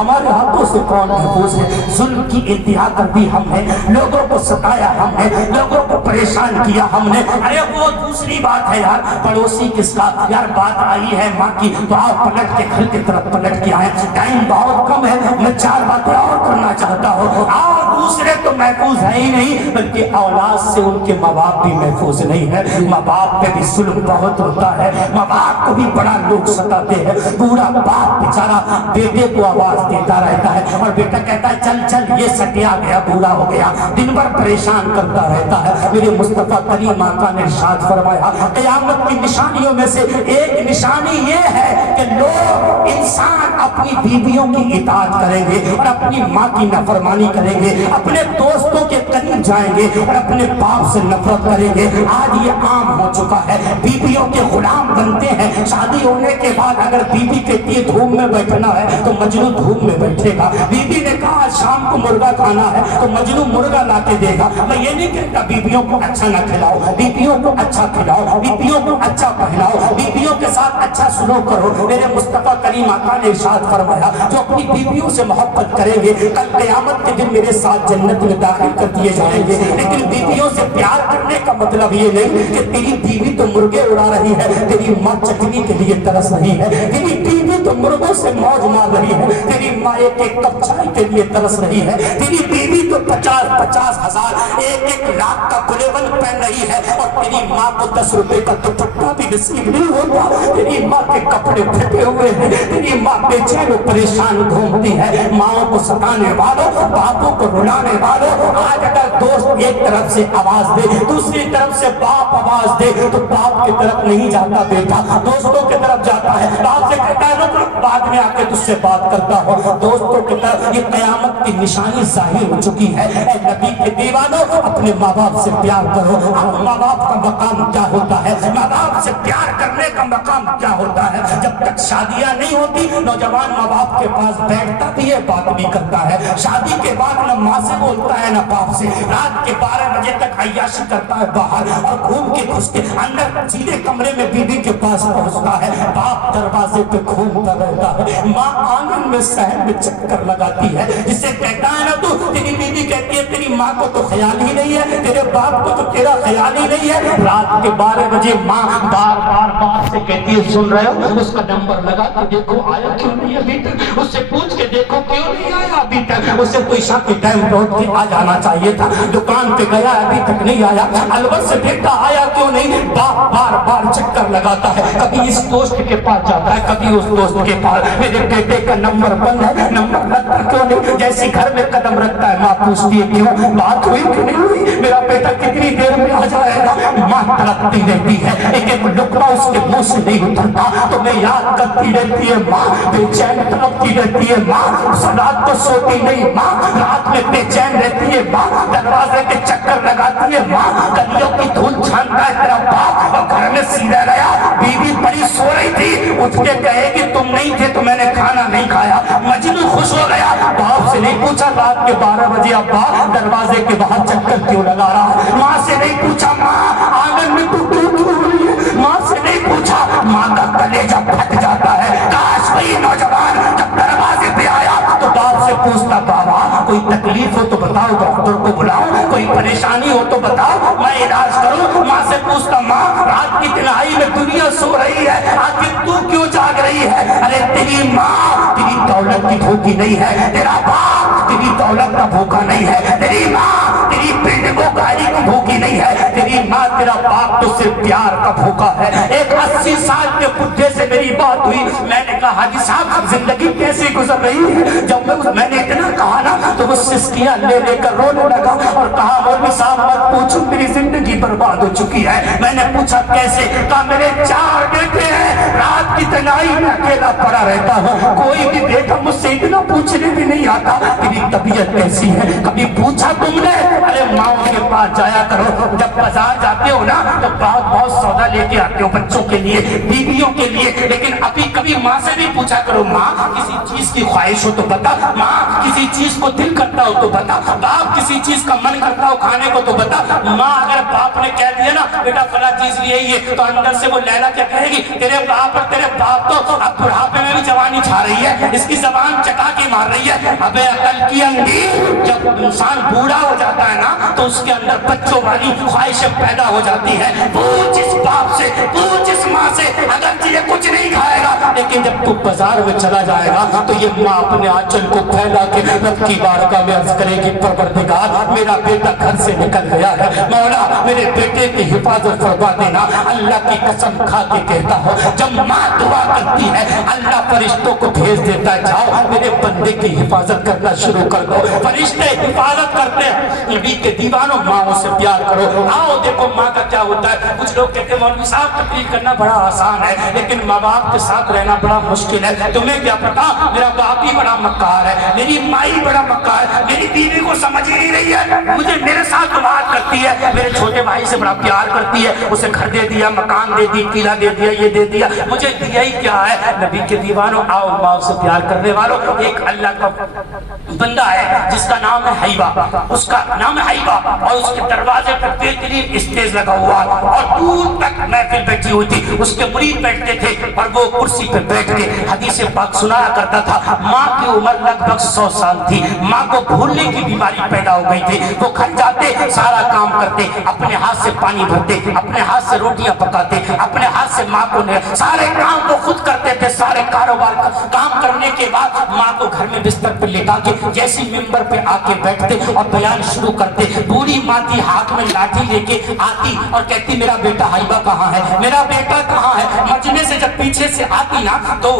हमारे हाथों से कौन महफूज है। जुल्म की इंतहा कर दी हमने, लोगों को सताया हमने, लोगों को परेशान किया हमने। अरे वो दूसरी बात है यार, पड़ोसी किसका यार, बात आई है माँ की तो आप पलट के घर की तरफ पलट के आए। टाइम बहुत कम है, मैं 4 बातें और करना चाहता हूँ। और दूसरे तो महफूज है ही नहीं, बल्कि औलाद से उनके माँ बाप भी महफूज नहीं है। माँ बाप पे भी जुल्म बहुत होता है, माँ बाप को भी बड़ा लोग सताते हैं। पूरा बाप बेचारा बेटे को आवाज देता रहता है और बेटा कहता है चल चल ये सटिया गया, पूरा हो गया, दिन भर परेशान करता रहता है। मेरे मुस्तफा करीम आका ने इरशाद फरमाया, क़यामत की निशानियों में से एक निशानी ये है कि लोग इंसान अपनी बीवियों की इताअत करेंगे और अपनी माँ की नाफरमानी करेंगे, अपने दोस्तों के करीब जाएंगे और अपने बाप से नफरत करेंगे। आज ये आम हो चुका है, बीवियों के गुलाम बनते हैं। शादी होने के बाद अगर बीवी कहती है धूम में बैठना है तो मजनू धूम में बैठेगा। बीवी ने कहा शाम को मुर्गा खाना है तो मजनू मुर्गा ला के देगा। मैं ये नहीं कहता बीवियों को अच्छा ना खिलाओ, बीवियों को अच्छा खिलाओ, बीवियों को अच्छा पहनाओ, बीवियों के साथ अच्छा सुलूक करो। मेरे मुस्तफा करीम आका ने इरशाद फरमाया, जो अपनी बीवियों से मोहब्बत करेंगे कल क़यामत के दिन मेरे साथ जन्नत में दाखिल कर दिए जाएंगे। लेकिन बीवियों से प्यार करने का मतलब ये नहीं कि तेरी बीवी तो मुर्गे उड़ा रही है, तेरी माँ चटनी के लिए तरस रही है, तेरी बीवी तो मुर्गों से मौज मार रही है, तेरी माँ एक एक कप चाय के लिए तरस रही है, तेरी बीवी तो 50-50 हजार 1-1 लाख का गुलेबन पहन रही है और तेरी माँ को 10 रुपए का दुपट्टा भी नसीब नहीं होता। तेरी माँ के कपड़े फटे हुए हैं, तेरी माँ बेचैन परेशान घूमती है। माओ को सताने वालों, बापों को रुलाने वालों, आज अगर दोस्त एक तरफ से आवाज दे, दूसरी तरफ से बाप आवाज दे तो बाप की तरफ नहीं जाता बेटा, दोस्तों की तरफ जाता है। बाप से कहता है रुक बाद में आके तुझसे बात करता हो, दोस्तों की तरफ। ये क़यामत की निशानी जाहिर हो चुकी है। ऐ नबी के दीवानों, अपने माँ बाप से प्यार करो। माँ बाप का मकाम क्या होता है, माँ बाप से प्यार करने का मकाम क्या होता है। जब तक शादियां नहीं होती नौजवान माँ बाप के पास बैठता भी है, बात भी करता है। शादी के बाद न माँ से बोलता है न बाप से। रात के 12 बजे तक अय्याशी करता है बाहर और घूम के घुस के अंदर सीधे कमरे में बीवी के पास पहुंचता है। बाप दरवाजे पे घूमता रहता है, माँ आंगन में सहन में चक्कर लगाती है। जिसे कहता है ना तू, तेरी बीवी कहती है तेरी माँ को तो ख्याल ही नहीं है, तेरे बाप को तो तेरा ख्याल ही नहीं है। रात के 12 बजे माँ बार बार बाप से कहती है सुन रहे हो, उसका नंबर लगा के देखो आया क्यों नहीं अभी तक, उससे पूछ के देखो क्यों नहीं आया अभी तक। उसे तो ईशा के टाइम लौट के आ जाना चाहिए था, दुकान पे गया अभी तक नहीं आया। अलवर से बेटा आया क्यों नहीं, बाप बार बार चक्कर लगाता है। कभी इस दोस्त के पास जाता है, कभी उस दोस्त के पास। मेरे बेटे का नंबर बंद है, नंबर लगता क्यों नहीं। जैसे घर में कदम रखता है माँ पूछती है क्यों, बात हुई कि नहीं हुई, मेरा बेटा कितनी देर में आ जाएगा। माँ तड़पती रहती है, एक एक लुकड़ा उसके मुंह से नहीं उतरता तो मैं याद करती रहती है माँ, बेचैन तड़पती रहती है माँ, रात को सोती नहीं माँ, रात में बेचैन रहती है माँ, दरवाजे के चक्कर लगाती है माँ, गलियों की धूल छानता है तेरा बाप। और घर में सीधा गया, बीवी बड़ी सो रही थी, उठ के कहेगी तुम नहीं थे तो मैंने खाना नहीं खाया। मजनू खुश हो गया, बाप से नहीं पूछा रात के 12 बजे अब्बा दरवाजे के बाहर चक्कर क्यों लगा रहा है। माँ से नहीं पूछा माँ आंगन में तू क्यों हो रही है, माँ से नहीं पूछा। माँ का कलेजा फट जाता है। काश वही नौजवान जब दरवाजे पे आया तो बाप से पूछता बाबा कोई तकलीफ हो तो बताओ, डॉक्टर को बुलाओ, कोई परेशानी हो तो बताओ मैं इलाज करूं। माँ से पूछता माँ रात की तन्हाई में दुनिया सो रही है, आखिर तू क्यों जाग रही है। अरे तेरी माँ तेरी दौलत की भूखी नहीं है, तेरा बाप तेरी दौलत का भूखा नहीं है, तेरी माँ तेरी बिल्डिंगों गाड़ी की भूखी नहीं है, तेरी माँ तेरा बाप तो सिर्फ प्यार का भूखा है। एक 80 साल के बुढ़े से मेरी बात हुई, मैंने कहा हाजी साहब जिंदगी कैसे गुजर रही है। जब मैंने इतना कहा ना तो वो सिस्कियां ले लेकर रोने लगा और कहा मौलवी साहब मत पूछो मेरी जिंदगी बर्बाद हो चुकी है। मैंने पूछा कैसे, कहा मेरे 4 बेटे हैं, रात की तन्हाई में अकेला पड़ा रहता हूँ, कोई भी बेटा मुझसे इतना पूछने भी नहीं आता तेरी तबीयत कैसी है, कभी पूछा तुमने? अरे माँ के पास जाया करो, जब बाजार जाते हो ना तो बहुत बहुत सौदा लेके आते हो बच्चों के लिए, बीवियों के लिए, लेकिन अभी कभी माँ से भी पूछा करो, माँ किसी चीज की ख्वाहिश हो तो बता, माँ किसी चीज को दिल करता हो तो बता, बाप किसी चीज का मन करता हो खाने को तो बता। माँ अगर बाप ने कह दिया ना बेटा फला चीज लिए ही है, तो अंदर से वो लैला क्या कहेगी, तेरे बाप और तेरे बाप तो अब बुढ़ापे में भी जवानी छा रही है, इसकी जबान चटा के मार रही है। अबे अकल की अंधी, जब इंसान बूढ़ा हो जाता है ना तो उसके अंदर बच्चों वाली ख्वाहिशें पैदा हो जाती है। पूछ इस बाप से, पूछ इस माँ से, अगर ये कुछ नहीं खाएगा, लेकिन जब तू बाजार में चला जाएगा तो ये माँ अपने आंचल को फैला के रब की बारगाह में अर्ज करेगी, परवरदिगार मेरा बेटा घर से निकल गया है, मौला मेरे बेटे की हिफाजत फरमा देना। अल्लाह की कसम खा के कहता हो, जब माँ दुआ करती है अल्लाह फरिश्तों को भेज देता है, जाओ मेरे बंदे की हिफाजत करना शुरू कर दो। फरिश्ते हिफाजत करते हैं। नबी के दीवानों माओ से प्यार करो। आओ देखो माँ का क्या होता है। कुछ लोग कहते हैं मौलवी साहब तकलीफ करना बड़ा आसान है, लेकिन माँ बाप के साथ रहना बड़ा मुश्किल है। तुम्हें क्या पता, मेरा बाप ही बड़ा मक्कार है, मेरी माँ ही बड़ा मक्कार है, मेरी बीवी को समझ ही नहीं रही है, मुझे मेरे साथ बात करती है, मेरे छोटे भाई से बड़ा प्यार करती है, उसे घर दे दिया, मकान दे दी, किला दे दिया, ये दे दिया, मुझे दिया ही क्या है। नबी के दीवानों आओ माँ से प्यार करने वालों, एक अल्लाह का बंदा है जिसका नाम है हैबा, उसका नाम है हैबा, और उसके दरवाजे पर बेहतरीन स्टेज लगा हुआ और दूर तक महफिल बैठी हुई थी, उसके मुरीद बैठते थे और वो कुर्सी पे बैठ के हदीस पाक सुनाया करता था। माँ की उम्र लगभग 100 साल थी, माँ को भूलने की बीमारी पैदा हो गई थी। वो घर जाते सारा काम करते, अपने हाथ से पानी भरते, अपने हाथ से रोटियां पकाते, अपने हाथ से माँ को सारे काम वो खुद करते थे। सारे कारोबार काम करने के बाद माँ को घर में बिस्तर पे लेटा के जैसी मिंबर पे आके बैठते और बयान शुरू करते। बूढ़ी माँ थी, हाथ में लाठी लेके आती और कहती मेरा बेटा हैबा कहाँ है, मेरा बेटा कहाँ है। मजमे से जब पीछे से आती ना तो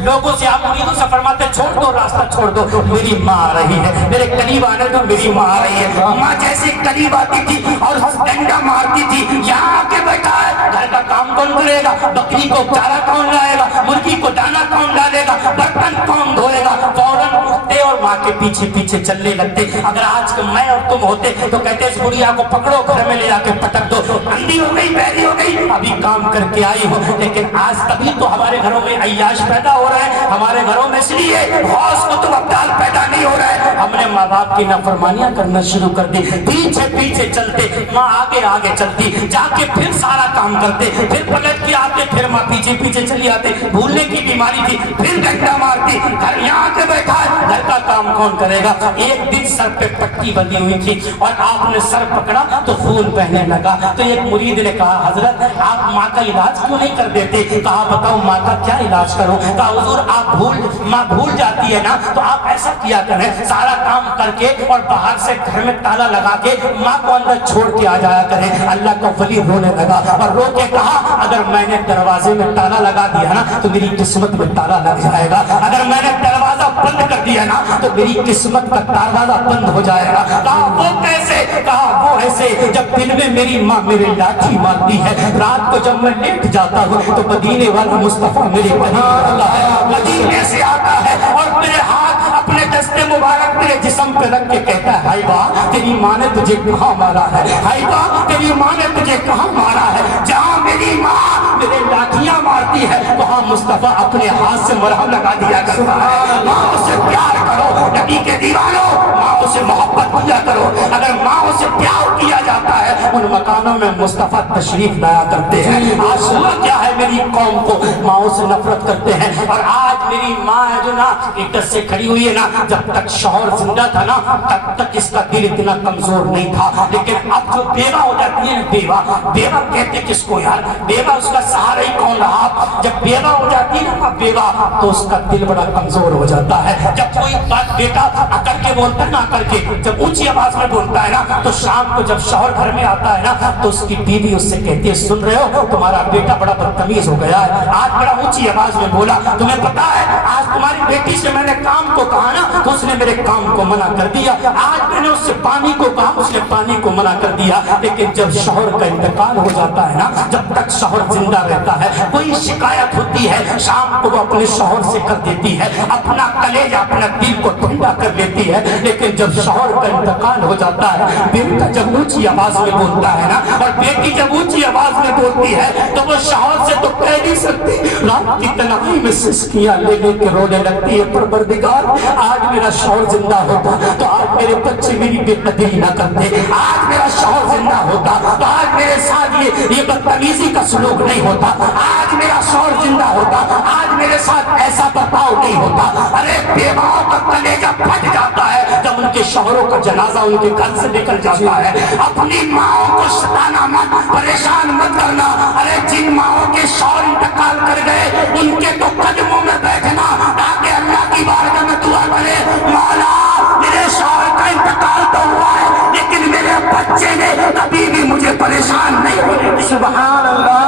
लोगों से आप मुरीदों से फरमाते छोड़ दो रास्ता छोड़ दो, मेरी माँ आ रही है, मेरे करीब आने दो, मेरी माँ आ रही है। माँ जैसे करीब आती थी और डंडा मारती थी, यहाँ आके बैठा है, घर का काम कौन करेगा, बकरी को चारा कौन लाएगा, मुर्गी को दाना कौन डालेगा, बर्तन कौन धोएगा। फौरन उठते और माँ के पीछे पीछे चलने लगते। अगर आज के मैं और तुम होते तो कहते इस बुढ़िया को पकड़ो, घर में ले जाके पटक दो, अंधी हो गई, बहरी हो गई, अभी काम करके आई हो। लेकिन आज तभी तो हमारे घरों में अय्याश पैदा हो रहा है, हमारे घरों में इसलिए गौस कुतुब अब्दाल पैदा नहीं हो रहा है, हमने माँ बाप की नाफरमानियां करना शुरू कर दी। पीछे पीछे चलते, माँ आगे आगे चलती, जाके फिर सारा काम करते, फिर पलट के आते, फिर माँ पीछे पीछे चली आते। भूलने की बीमारी थी, फिर डंडा मारती, घर यहाँ के बैठा है, घर का काम कौन करेगा। एक दिन सर पे पट्टी बंधी हुई थी और आपने सर पकड़ा तो खून बहने लगा। तो एक मुरीद ने कहा हजरत आप माँ का इलाज क्यों नहीं कर देते। कहा बताओ माँ का क्या इलाज करूं। कहा हुजूर आप माँ भूल जाती है ना, तो आप ऐसा किया करें, सारा काम करके और बाहर से घर में ताला लगा के माँ को अंदर छोड़ के आ जाया करें। अल्लाह का वली रोने लगा और रो के कहा अगर मैंने दरवाजे में ताला लगा दिया ना तो मेरी किस्मत में ताला लग जाएगा, अगर मैंने दरवाजा बंद कर दिया ना तो मेरी किस्मत का दरवाजा बंद हो जाएगा। कहा वो कैसे। कहा वो ऐसे जब दिन में मेरी माँ मेरे लाठी मारती है, रात को जब मैं लेट जाता हूँ तो मदीने वाला मुस्तफा मेरे मदीने से आता है और मेरे हाथ अपने दस्ते मुबारक मेरे जिस्म पे रख के कहता है हैबा तेरी माँ ने तुझे कहाँ मारा है, हैबा तेरी माँ ने तुझे कहाँ मारा है। जहाँ मेरी माँ मेरे लाठियां मारती है वहाँ मुस्तफा अपने हाथ से मरहम लगा दिया करता है। माँ से प्यार करो, नबी के दीवानों, माँ से मोहब्बत किया करो। अगर माँ से प्यार किया जाता है उन मकानों में मुस्तफा तशरीफ लाया करते हैं। आज हुआ क्या है, मेरी कौम को माँ से नफरत करते हैं। और आज मेरी माँ है जो ना इज्जत से खड़ी हुई है ना, जब तक शौहर जिंदा था ना तब तक इसका दिल इतना कमजोर नहीं था। लेकिन अब जो बेवा हो जाती है, बेवा बेवा कहते किसको यार, बेवा उसका सहारा ही कौन रहा। जब बेवा हो जाती है ना बेवा तो उसका दिल बड़ा कमजोर हो जाता है। जब कोई बात बेटा अकड़ के बोलता है ना, अकड़ بلکہ جب اونچی آواز میں بولتا ہے نا تو شام کو جب شوہر گھر میں آتا ہے نا تو اس کی بیوی اس سے کہتی ہے سن رہے ہو تمہارا بیٹا بڑا بدتمیز ہو گیا ہے, آج بڑا اونچی آواز میں بولا, تمہیں پتا ہے آج تمہاری بیٹی سے میں نے کام کو کہا نا تو اس نے میرے کام کو منع کر دیا, آج میں نے اس سے پانی کو کہا اس نے پانی کو منع کر دیا. لیکن جب شوہر کا انتقال ہو جاتا ہے نا, جب تک شوہر زندہ رہتا ہے کوئی شکایت ہوتی ہے شام کو وہ اپنے شوہر سے کر دیتی ہے, اپنا کلیجہ اپنا دل کو ٹھنڈا کر لیتی ہے. لیکن جب شوہر کا انتقال ہو جاتا ہے, بیٹا جب اونچی آواز میں بولتا ہے نا اور بیٹی جب اونچی آواز میں بولتی ہے تو وہ شوہر سے تو کہہ نہیں سکتی, رات کی تنہائی میں سسکیاں لے لے کے رونے لگتی ہے, پروردگار آج میرا شوہر زندہ ہوتا تو آج میرے بچے میری بے قدری نہ کرتے, آج میرا شوہر زندہ ہوتا تو آج میرے ساتھ یہ بدتمیزی کا سلوک نہیں ہوتا, آج میرا شوہر زندہ ہوتا آج میرے ساتھ ایسا برتاؤ نہیں ہوتا. ارے بیواؤں کا کلیجہ پھٹ جاتا ہے جب ان کے شوہروں کا جنازہ ان کے گھر سے نکل جاتا ہے. اپنی ماؤں کو ستانا مت, پریشان مت کرنا. ارے جن ماؤں کے شوہر انتقال کر گئے ان کے تو قدموں میں بیٹھنا تاکہ اللہ کی بارگاہ میں دعا کرے, مولا میرے شوہر کا انتقال تو ہوا ہے لیکن میرے بچے نے کبھی بھی مجھے پریشان نہیں ہونے دیا. سبحان اللہ.